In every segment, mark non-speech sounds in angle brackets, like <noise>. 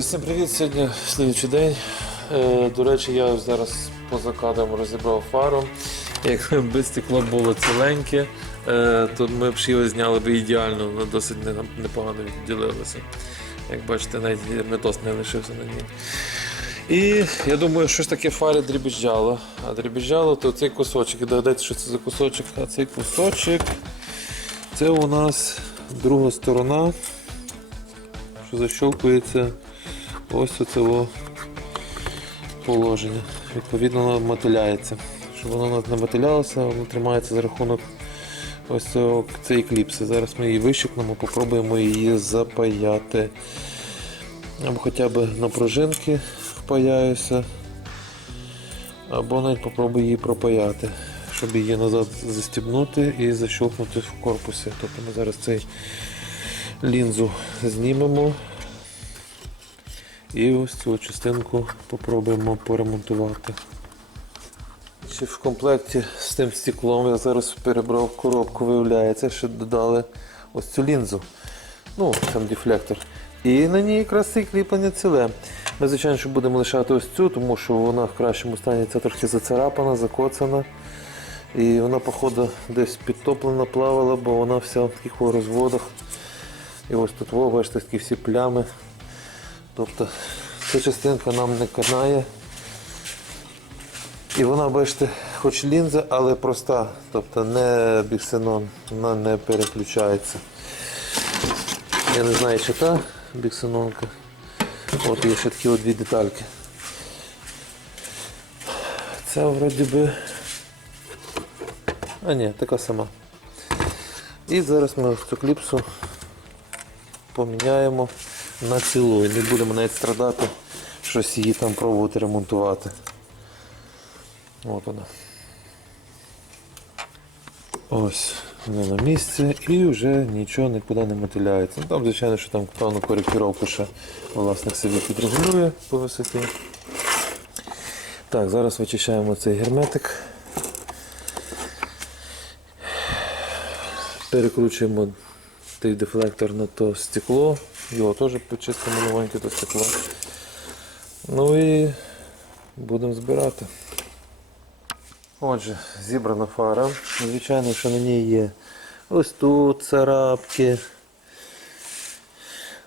Друзі, всім привіт! Сьогодні слідчий день. Е, До речі, я зараз поза кадром розібрав фару. Якби <laughs> стекло було ціленьке, е, то ми б його зняли б ідеально, воно досить непогано відділилося. Як бачите, навіть метос не лишився на ній. І я думаю, що ж таке фари дрібіжджало. А дрібіжджало то цей кусочок. І догадайте, що це за кусочок. А цей кусочок це у нас друга сторона що защолкується ось оце положення. Відповідно, воно мотиляється. Щоб воно не мотилялося, воно тримається за рахунок ось цього, цієї кліпси. Зараз ми її вищикнемо, попробуємо її запаяти. Або хоча б на пружинки впаяюся, або навіть попробую її пропаяти, щоб її назад застібнути і защолкнути в корпусі. Тобто ми зараз цей лінзу знімемо і ось цю частинку попробуємо поремонтувати. Ще в комплекті з тим стеклом я зараз перебрав коробку, виявляється, що додали ось цю лінзу. Ну, там дефлектор. І на ній якраз це кріплення ціле. Ми, звичайно, що будемо лишати ось цю, тому що вона в кращому стані це трохи зацарапана, закоцана. І вона, походу, десь підтоплена плавала, бо вона вся в таких розводах. І ось тут, бачите, такі всі плями. Тобто ця частинка нам не канає. І вона, бачите, хоч лінза, але проста, тобто не біксенон, вона не переключається. Я не знаю, чи та біксенонка. От є ще такі дві детальки. Ця вроді би. А ні, така сама. І зараз ми цю кліпсу поміняємо на цілу і не будемо навіть страдати, щось її там пробувати ремонтувати. От вона. Ось, вона на місці і вже нічого нікуди не мотиляється. Ну, Там, звичайно, що там певну коректировку ще власник собі підрегулює по висоті. Так, зараз вичищаємо цей герметик. Перекручуємо той дефлектор на то стекло. Його теж почистимо новеньке то стекло. Ну і будемо збирати. Отже, зібрана фара. Звичайно, що на ній є ось тут царапки.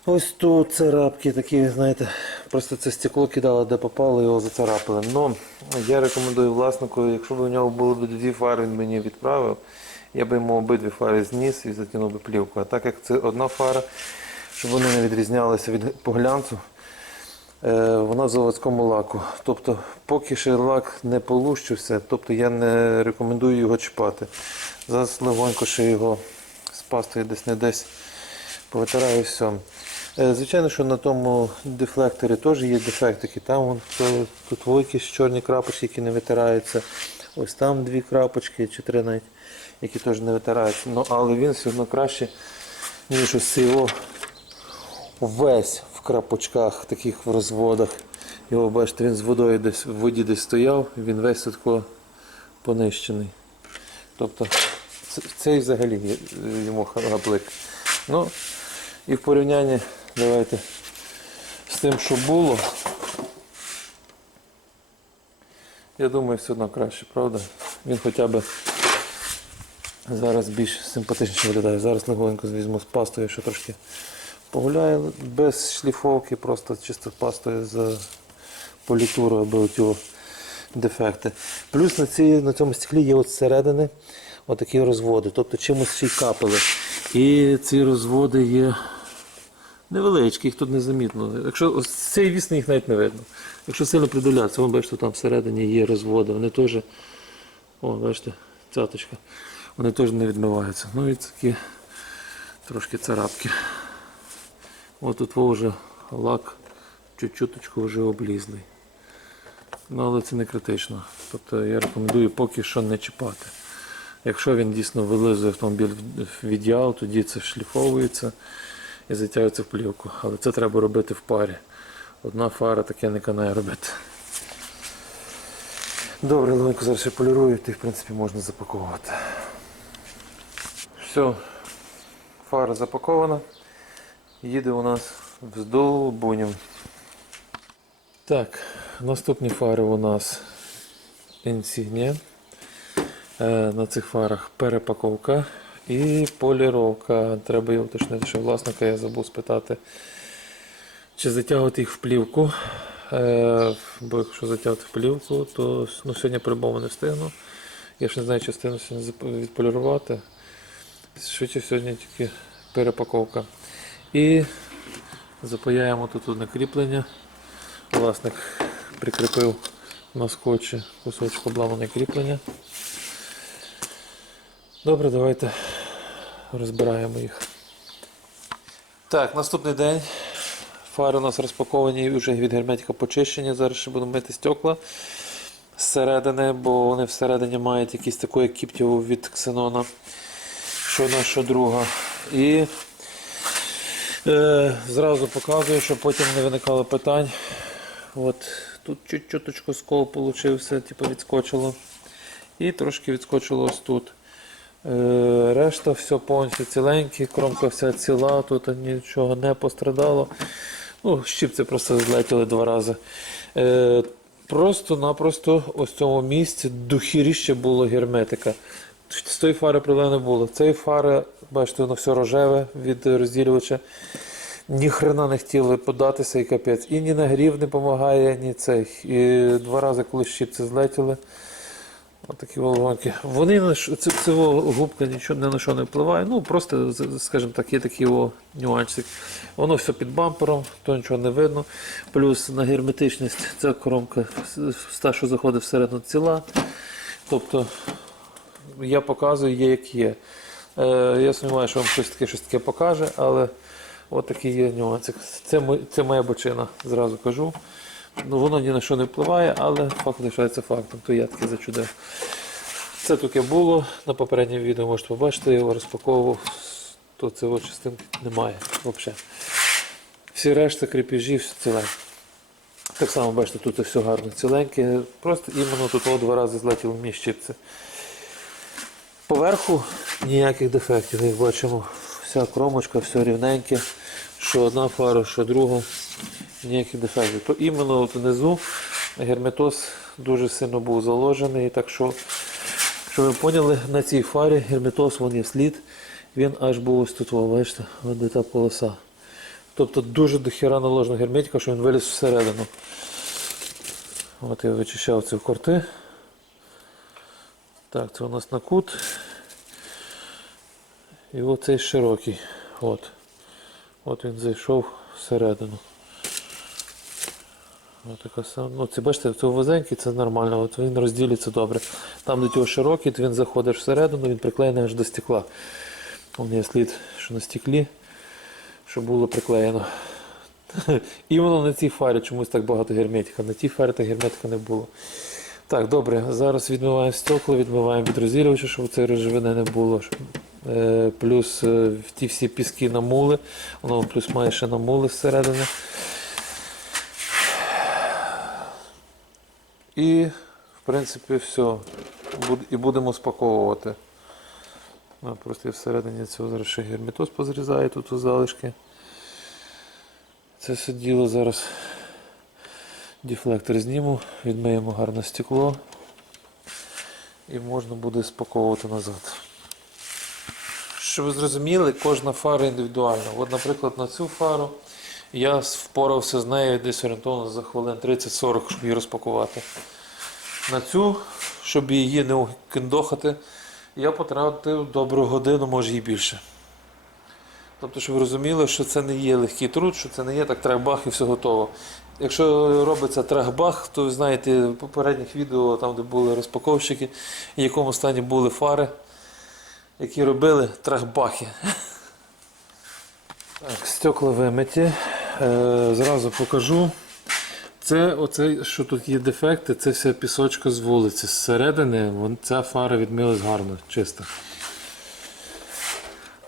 Ось тут царапки такі, знаєте, просто це стекло кидало, де попало, його зацарапили. Но я рекомендую власнику, якщо б у нього були б дві фари, він мені відправив, я би йому обидві фари зніс і затягнув би плівку. А так як це одна фара, щоб вони не відрізнялися від по глянцю, е, вона в заводському лаку. Тобто, поки ще лак не полущився, тобто я не рекомендую його чіпати. Зараз легонько ще його з пастою десь не десь повитираю все. Е, Звичайно, що на тому дефлекторі теж є дефектики. Там вон, тут якісь чорні крапочки, які не витираються. Ось там дві крапочки чи три навіть, які теж не витираються. Ну, але він все одно краще, ніж ось цей о, весь в крапочках, таких в розводах. Його бачите, він з водою десь в воді десь стояв, він весь тако понищений. Тобто цей взагалі йому гаплик. Ну, і в порівнянні давайте з тим, що було. Я думаю, все одно краще, правда? Він хоча б зараз більш симпатичніше виглядає. Зараз легонько візьму з пастою, що трошки погуляю без шліфовки, просто чисто пастою з політуру, аби от його дефекти. Плюс на, цій, на цьому стеклі є от зсередини отакі розводи, тобто чимось ще й капали. І ці розводи є невеличкі, їх тут незамітно. Якщо ось цей вісний їх навіть не видно. Якщо сильно придивлятися, ви бачите, там всередині є розводи, вони теж, о, бачите, цяточка, вони теж не відмиваються. Ну і такі трошки царапки. Ось тут вже лак чуть-чуточку вже облізлий. Ну, але це не критично. Тобто я рекомендую поки що не чіпати. Якщо він дійсно вилизує автомобіль в- ідеал, тоді це шліфовується і затягується в плівку. Але це треба робити в парі. Одна фара таке не канає робити. Добре, легенько зараз ще полірую, то в принципі можна запаковувати. Все, фара запакована. Їде у нас в Здолбунів. Так, наступні фари у нас Insignia. Е, На цих фарах перепаковка і поліровка. Треба її уточнити, що власника я забув спитати, чи затягувати їх в плівку. Е, Бо якщо затягувати в плівку, то ну, сьогодні по-любому не встигну. Я ж не знаю, чи встигну сьогодні відполірувати. Швидше сьогодні тільки перепаковка. І запаяємо тут одне кріплення. Власник прикріпив на скотчі кусочок обламане кріплення. Добре, давайте розбираємо їх. Так, наступний день. Фари у нас розпаковані вже від герметика почищені. Зараз ще будемо мити стекла зсередини, бо вони всередині мають якісь таку кіптєву від ксенона. Що одна, друга. І зразу показую, щоб потім не виникало питань. От тут чуть чуточку скол получився, типу відскочило. І трошки відскочило ось тут. Е, решта все повністю ціленьке, кромка вся ціла, тут нічого не пострадало. Ну, щіпці просто злетіли два рази. Е, Просто-напросто ось в цьому місці дохіріще було герметика. З тої фари проблем не було. Цієї фари, бачите, воно все рожеве від розділювача. Ні хрена не хотіли податися і капець. І ні нагрів не допомагає, ні цей. І два рази, коли щіпці злетіли. Отакі волонки. Вони це, це губка нічого не на що не впливає. Ну просто, скажімо так, є такий нюансик. Воно все під бампером, то нічого не видно. Плюс на герметичність ця з та, що заходить всередину ціла. Тобто я показую, є як є. Е, я сумніваюся, що вам щось таке, щось таке покаже, але от такий є нюансик. Це, це моя бочина, зразу кажу. Ну, воно ні на що не впливає, але факт лишається фактом, то я таки зачудив. Це таке було. На попередньому відео можете побачити, я його розпаковував, то цього частинки немає взагалі. Всі решта кріпежі, все ціленьке. Так само, бачите, тут все гарно ціленьке. Просто іменно тут два рази злетіло між щипці. Поверху ніяких дефектів, як бачимо, вся кромочка, все рівненьке. Що одна фара, що друга, ніяких дефектів. То іменно от внизу герметоз дуже сильно був заложений. Так що, щоб ви поняли, на цій фарі герметоз вон є слід, він аж був ось тут, бачите, де та полоса. Тобто дуже дохіра наложена герметика, що він виліз всередину. От я вичищав ці корти. Так, це у нас на кут. І оцей широкий. От. От він зайшов всередину. От така сама. Ну, це бачите, це вузенький, це нормально, от він розділиться добре. Там де його широкий, то він заходить всередину, він приклеєний аж до стекла. У мене є слід, що на стеклі, що було приклеєно. <laughs> Іменно на цій фарі чомусь так багато герметика. На тій фарі так герметика не було. Так, добре, зараз відмиваємо стекла, відмиваємо підрозділювача, щоб цієї рожевини не було. е, Плюс е, ті всі піски намули, воно плюс має ще намули зсередини. І, в принципі, все. І будемо спаковувати. Ну, Просто всередині цього зараз ще герметоз позрізаю тут у залишки. Це все діло зараз дефлектор зніму, відмиємо гарне стекло і можна буде спаковувати назад. Щоб ви зрозуміли, кожна фара індивідуальна. От, наприклад, на цю фару я впорався з нею десь орієнтовно за хвилин 30-40, щоб її розпакувати. На цю, щоб її не укіндохати, я потратив добру годину, може і більше. Тобто, щоб ви розуміли, що це не є легкий труд, що це не є так трах-бах і все готово. Якщо робиться трах-бах, то знаєте в попередніх відео, там де були розпаковщики, в якому стані були фари, які робили трах-бахи. <laughs> Так, стекла вимиті. Е, зразу покажу. Це оце, що тут є дефекти, це вся пісочка з вулиці. Зсередини ця фара відмилась гарно, чиста.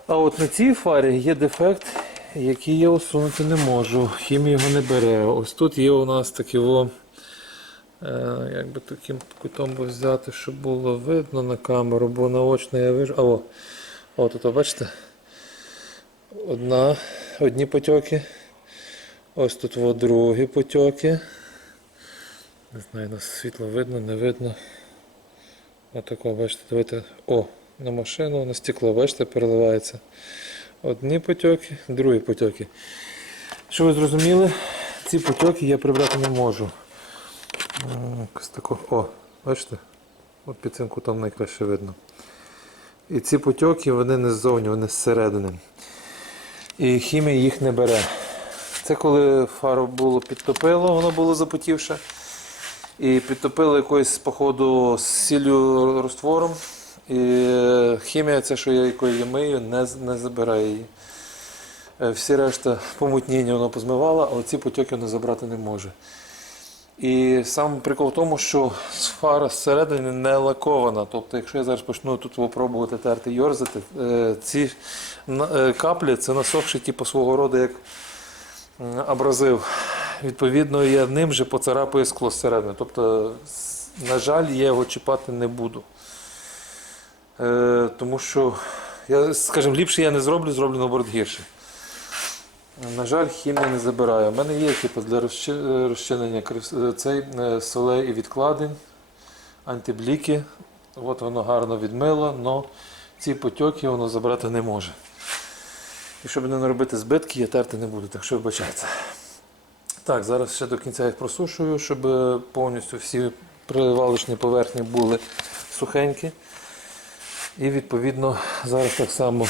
А от на цій фарі є дефект, який я усунути не можу. Хімія його не бере. Ось тут є у нас такі о, е, як би таким кутом взяти, щоб було видно на камеру, бо наочно я вижу. А о, о тут, бачите? Одна, одні потьоки. Ось тут о, другі потьоки. Не знаю, на світло видно, не видно. Отако, бачите, давайте. О, на машину, на стекло, бачите, переливається. Одні потоки, другі потоки. Що ви зрозуміли? Ці потоки я прибрати не можу. М, якось тако. О, бачите? От під цим кутом найкраще видно. І ці потоки, вони не ззовні, вони зсередини. І хімія їх не бере. Це коли фару було підтопило, воно було запотівше. І підтопило якоюсь, походу, з сіллю розтвором. І хімія, це, що я якою мию, не, не забирає її. Е, Всі решта помутніння воно позмивало, а оці потоки воно забрати не може. І сам прикол в тому, що фара зсередини не лакована. Тобто, якщо я зараз почну тут попробувати терти йорзати, е, ці е, каплі це насохші, типу свого роду як абразив. Відповідно, я ним же поцарапаю скло зсередини. Тобто, на жаль, я його чіпати не буду. Е, тому що, я, скажімо, ліпше я не зроблю, зроблю наоборот гірше. На жаль, хімія не забирає. У мене є типу, для розчинення е, цей е, солей і відкладень, антибліки. От воно гарно відмило, але ці потьоки воно забрати не може. І щоб не наробити збитки, я терти не буду, так що вибачайте. Так, зараз ще до кінця їх просушую, щоб е, повністю всі привалочні поверхні були сухенькі. І відповідно зараз так само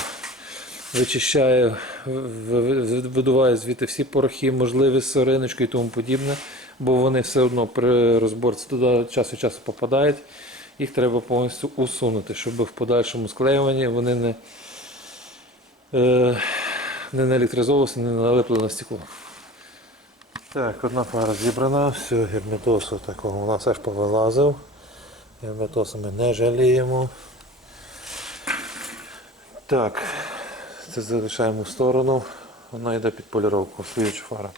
вичищаю, видуваю звідти всі порохи, можливі сориночки і тому подібне, бо вони все одно при розборці туди час від часу попадають. Їх треба повністю усунути, щоб в подальшому склеюванні вони не, е, не наелектризовувалися, не налипли на стекло. Так, одна пара зібрана, все, герметосу такого у нас аж повилазив. Герметосу ми не жаліємо. Так, це залишаємо в сторону. Вона йде під поліровку, слідча фара.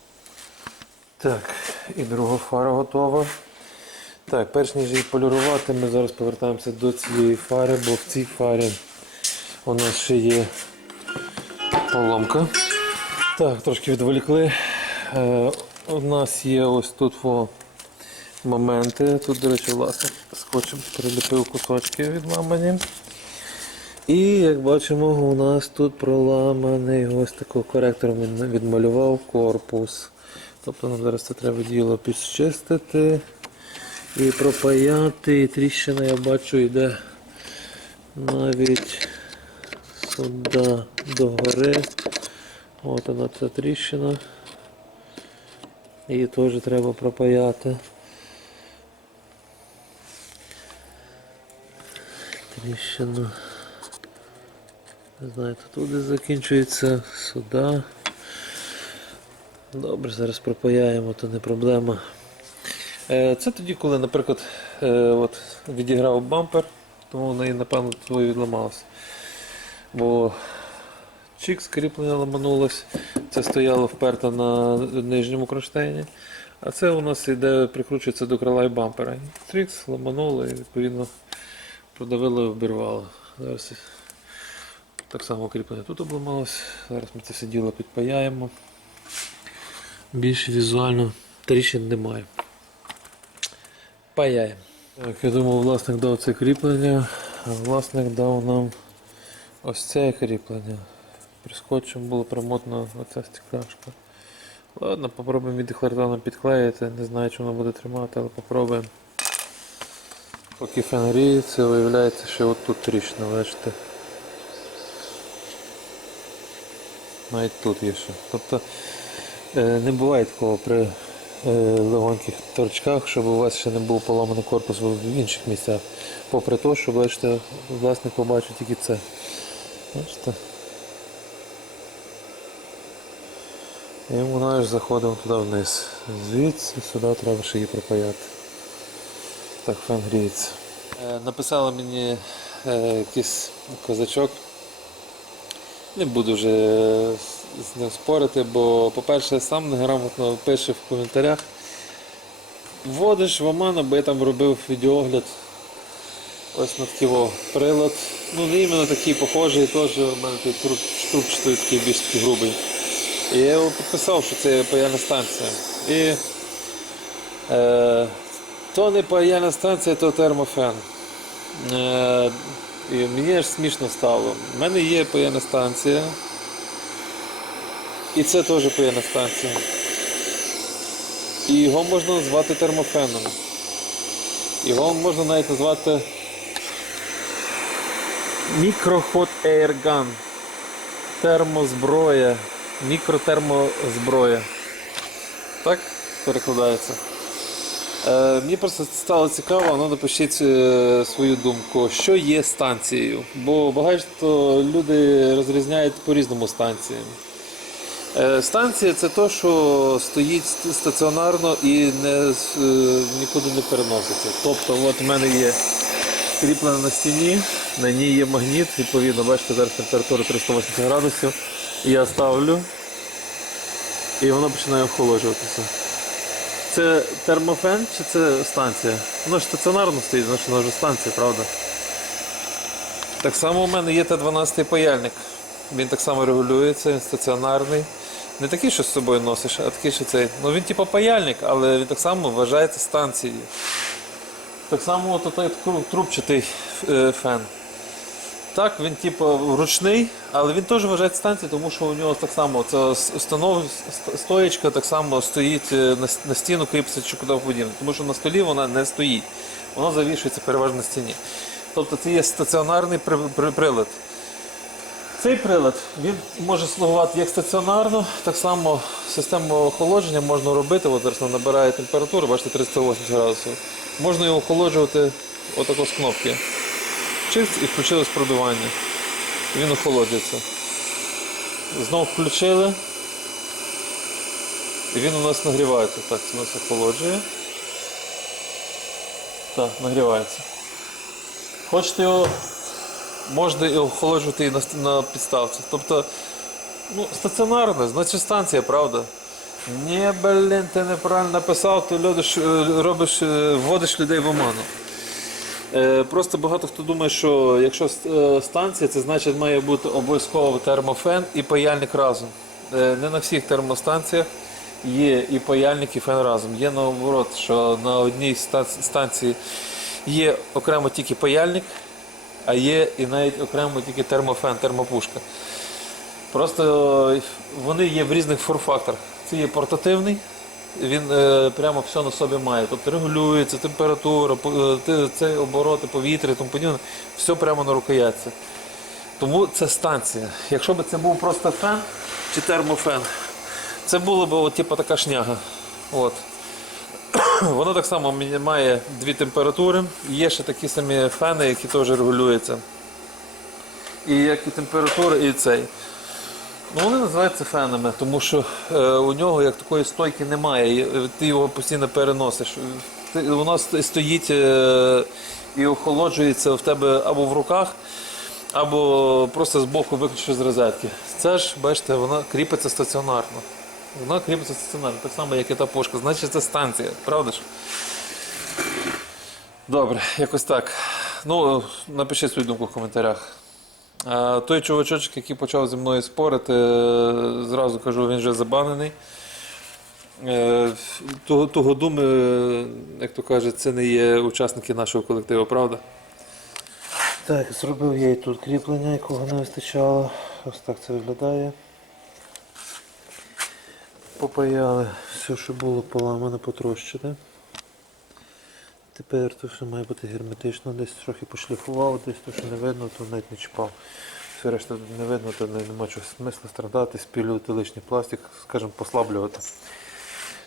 Так, і друга фара готова. Так, перш ніж її полірувати, ми зараз повертаємося до цієї фари, бо в цій фарі у нас ще є поломка. Так, трошки відволікли. Е, у нас є ось тут моменти. Тут, до речі, власне, скотчем приліпив кусочки відламані. І як бачимо, у нас тут проламаний ось такий коректором він відмалював корпус. Тобто нам зараз це треба діло підчистити і пропаяти. І тріщина, я бачу, йде навіть сюди догори. От вона ця тріщина. Її теж треба пропаяти. Тріщина. Не знаю, тут де закінчується, сюди. Добре, зараз пропаяємо, то не проблема. Е, Це тоді, коли, наприклад, е, от відіграв бампер, тому в неї, напевно, твоє відламалося. Бо чик скріплення ламанулось, це стояло вперто на нижньому кронштейні. А це у нас іде, прикручується до крила і бампера. Трікс ламануло і відповідно продавило і обірвало. Зараз так само кріплення тут обламалось. Зараз ми це все діло підпаяємо. Більше візуально тріщин немає. Паяємо. Так, я думав, власник дав це кріплення, а власник дав нам ось це кріплення. Прискотчем було примотано оця стекляшка. Ладно, попробуємо від хлорданом підклеїти. Не знаю, чи воно буде тримати, але попробуємо. Поки фен гріється, виявляється, що тут тріщина, бачите. Навіть тут є ще. Тобто е, не буває такого при е, легоньких торчках, щоб у вас ще не був поламаний корпус в інших місцях. Попри те, що бачите, власник побачить тільки це. Бачите? І вона аж заходимо туди вниз. Звідси сюди треба ще її пропаяти. Так фен гріється. Е, написала мені якийсь козачок. Не буду вже з- з ним спорити, бо, по-перше, сам неграмотно пише в коментарях. Вводиш в оману, бо я там робив відеогляд. Ось на такий прилад. Ну, не іменно такий похожий, теж у мене труб, трубчатий такий більш такий грубий. І я його підписав, що це паяльна станція. І е, То не паяльна станція, то термофен. Е, і мені аж смішно стало. У мене є паяльна станція. І це теж паяльна станція. І його можна назвати термофеном. Його можна навіть назвати мікроход Airgun. Термозброя. Мікротермозброя. Так перекладається. Е, мені просто стало цікаво, ну напишіть е, свою думку, що є станцією. Бо багато люди розрізняють по-різному станціям. Е, станція це те, що стоїть стаціонарно і не, нікуди не переноситься. Тобто, от в мене є кріплена на стіні, на ній є магніт, відповідно, бачите, зараз температура 380 градусів. Я ставлю і воно починає охолоджуватися. Це термофен чи це станція? Воно ж стаціонарно стоїть, значить воно вже станція, правда? Так само у мене є Т-12 паяльник. Він так само регулюється, він стаціонарний. Не такий, що з собою носиш, а такий, що цей. Ну він типу паяльник, але він так само вважається станцією. Так само от той тру- трубчатий е, фен. Так, він типу ручний, але він теж вважається станцією, тому що у нього так само ця с- установ, ст- стоєчка так само стоїть е, на, стіну, кріпиться чи куди подібне. Тому що на столі вона не стоїть. Воно завішується переважно на стіні. Тобто це є стаціонарний при- при- прилад. Цей прилад він може слугувати як стаціонарно, так само систему охолодження можна робити. От зараз вона набирає температуру, бачите, 380 градусів. Можна його охолоджувати отако з кнопки. Чисть і включилось продування. Він охолоджується. Знову включили. І він у нас нагрівається. Так, це у нас охолоджує. Так, нагрівається. Хочете його можна і охолоджувати і на, на підставці. Тобто, ну, стаціонарно, значить станція, правда. Ні, блін, ти неправильно написав, ти людиш, е, робиш, е, вводиш людей в оману. Е, Просто багато хто думає, що якщо е, станція, це значить має бути обов'язково термофен і паяльник разом. Е, Не на всіх термостанціях є і паяльник, і фен разом. Є наоборот, що на одній станції є окремо тільки паяльник, а є і навіть окремо тільки термофен, термопушка. Просто вони є в різних форм-факторах. Це є портативний, він е, прямо все на собі має. Тобто регулюється температура, е, те- це обороти повітря і тому подібне. Все прямо на рукоятці. Тому це станція. Якщо б це був просто фен чи термофен, це було б от, типу, така шняга. От. <clears throat> Воно так само має дві температури. Є ще такі самі фени, які теж регулюються. І як і температура, і цей. Ну, вони називаються фенами, тому що е, у нього як такої стойки немає. е, Ти його постійно переносиш. Ти, воно стоїть е, і охолоджується в тебе або в руках, або просто з боку виключиш з розетки. Це ж, бачите, вона кріпиться стаціонарно. Вона кріпиться стаціонарно, так само, як і та пушка. Значить, це станція, правда ж? Добре, якось так. Ну, напишіть свою думку в коментарях. А той чувачочок, який почав зі мною спорити, е, зразу кажу, він вже забанений. Е, Того, того думи, е, як то кажуть, це не є учасники нашого колективу, правда? Так, зробив я і тут кріплення, якого не вистачало. Ось так це виглядає. Попаяли все, що було поламане, потрощене. Тепер то все має бути герметично, десь трохи пошліфував, десь то, що не видно, то навіть не чіпав. Все решта не видно, то не- нема чого смисла страдати, спілювати лишній пластик, скажімо, послаблювати.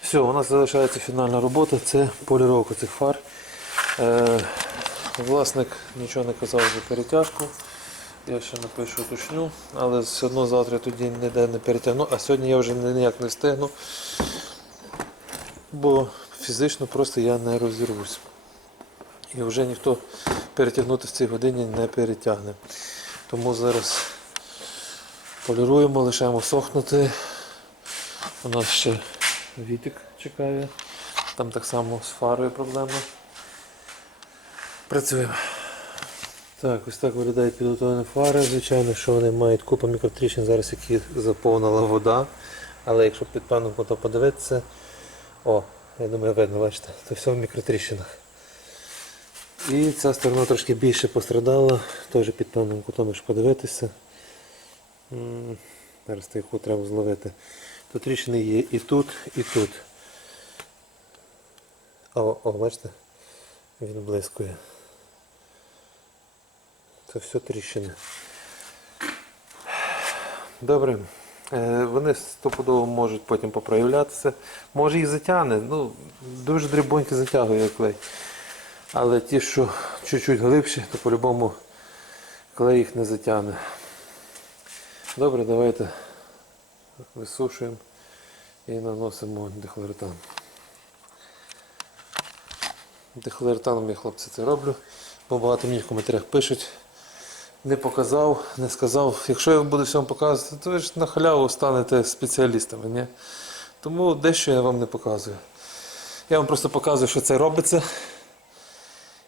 Все, у нас залишається фінальна робота, це поліровка цих фар. Е, власник нічого не казав за перетяжку. Я ще напишу, уточню, але все одно завтра тоді ніде не перетягну, а сьогодні я вже ніяк не встигну, бо фізично просто я не розірвусь. І вже ніхто перетягнути в цій годині не перетягне. Тому зараз поліруємо, лишаємо сохнути. У нас ще вітик чекає. Там так само з фарою проблема. Працюємо. Так, ось так виглядають підготовлені фари. Звичайно, що вони мають купу мікротріщин зараз, які заповнила вода. Але якщо під паном подивитися, о, я думаю, видно, бачите, то все в мікротріщинах. І ця сторона трошки більше пострадала, теж під певним кутом, якщо подивитися. Зараз той треба зловити. Тут тріщини є і тут, і тут. О, о, бачите? Він блискує. Це все тріщини. Добре. Е, Вони стопудово можуть потім попроявлятися. Може і затягне. Ну, дуже дрібоньки затягує клей. Але ті, що чуть-чуть глибші, то по-любому клей їх не затягне. Добре, давайте висушуємо і наносимо дихлоретан. Дихлоретаном я хлопці це роблю, бо багато мені в коментарях пишуть. Не показав, не сказав. Якщо я буду всьому показувати, то ви ж на халяву станете спеціалістами. Ні? Тому дещо я вам не показую. Я вам просто показую, що це робиться.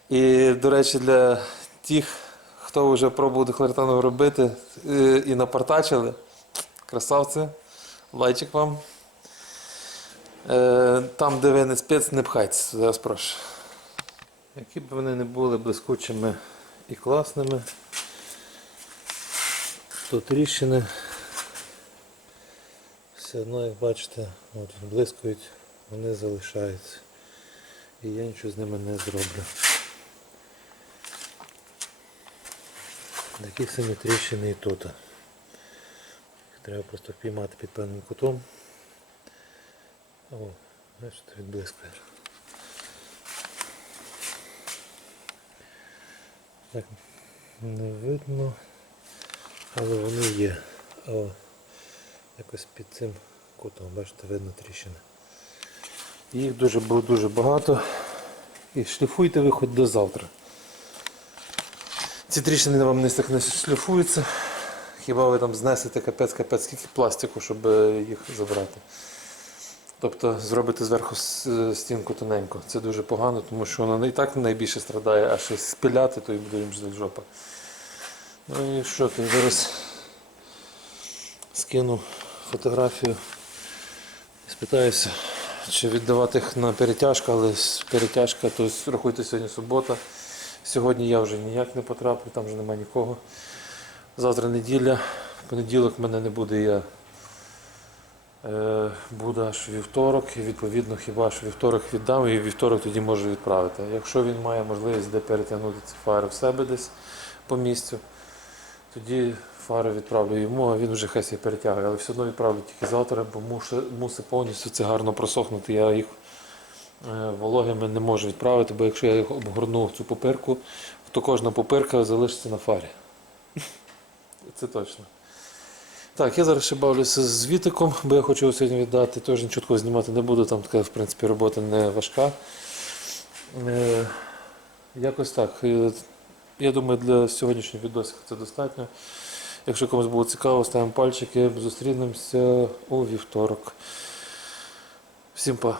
І, до речі, для тих, хто вже пробував дехлоретанову робити е, і напартачили, красавці, лайчик вам. Е, Там, де ви не спец, не пхайтеся, вас прошу. Які б вони не були блискучими і класними, то тріщини все одно, як бачите, от, блискують, вони залишаються. І я нічого з ними не зроблю. Такі самі тріщини і тут. Треба просто впіймати під певним кутом. О, бачите, відблискує. Так, не видно, але вони є. О, якось під цим кутом, бачите, видно тріщини. Їх дуже було дуже багато. І шліфуйте ви хоч до завтра. Ці тріщини вам не не шліфуються. Хіба ви там знесете капець-капець, скільки пластику, щоб е, їх забрати. Тобто зробити зверху е, стінку тоненько. Це дуже погано, тому що вона і так найбільше страдає, а ще спиляти, то і буде їм жопа. Ну і що ти зараз скину фотографію і спитаюся, чи віддавати їх на перетяжку, але перетяжка, то рахуйте сьогодні субота. Сьогодні я вже ніяк не потраплю, там вже немає нікого. Завтра неділя, в понеділок мене не буде, я е, буду аж вівторок, і відповідно хіба що вівторок віддам і вівторок тоді можу відправити. Якщо він має можливість де перетягнути ці фари в себе десь по місцю, тоді фари відправлю йому, а він вже хай себе перетягує. Але все одно відправлю тільки завтра, бо мусить повністю це гарно просохнути. Я їх вологими не можу відправити, бо якщо я їх обгорну цю пупирку, то кожна пупирка залишиться на фарі. <laughs> Це точно. Так, я зараз ще бавлюся з Вітиком, бо я хочу його сьогодні віддати. Теж нічого знімати не буду, там така, в принципі, робота не важка. Е, якось так. Е, Я думаю, для сьогоднішнього відосика це достатньо. Якщо комусь було цікаво, ставимо пальчики, зустрінемося у вівторок. Всім па.